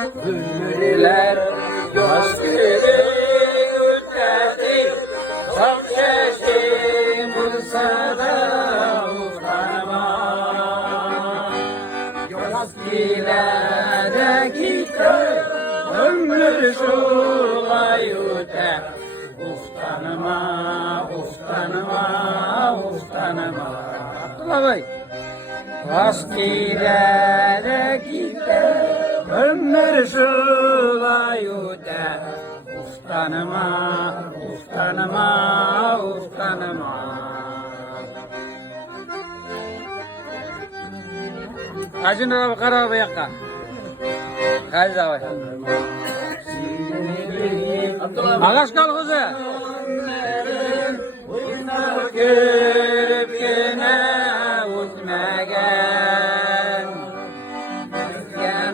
Ömürler yaş gibi ötedi, son şeşim bulsa da utanma. Yaz gile gitti, ömür şulay öter. Ustanma, ustanma, ustanma. Abdullah Bey. Askilere gider, ömür şulay öter. Ustanma, ustanma, ustanma. Acın araba karabı yakka. Kaç abi? Ağaç kalkızı. Görüp yine utmagan,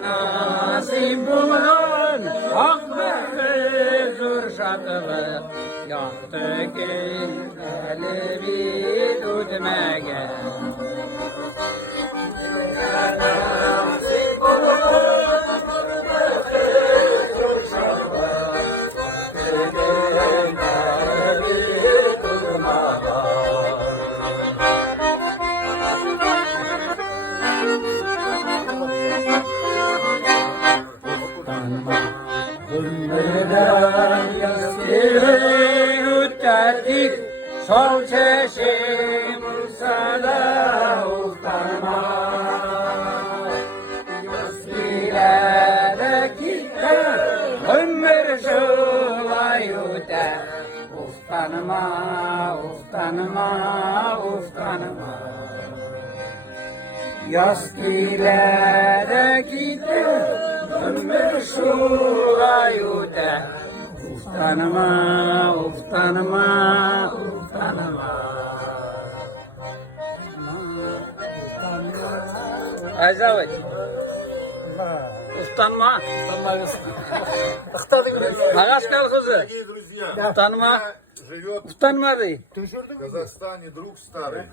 nasip bulan ak bir zur şatılı yaktı ki kalbi tutmagan. Nasip bulan ak bir zur şatılı ömrüden yasiri ütedik, sol çeşim sana utanma. Yaskilere gider, ömür şulay öter. Ustanma, ustanma, ustanma. Yaskilere gider, ömür şulay öter. Ustanma, ustanma, ustanma. Azavit. Ustanma. Ağaç kalkızı. Ustanma. Ustanma değil. В Казахстане друг старый.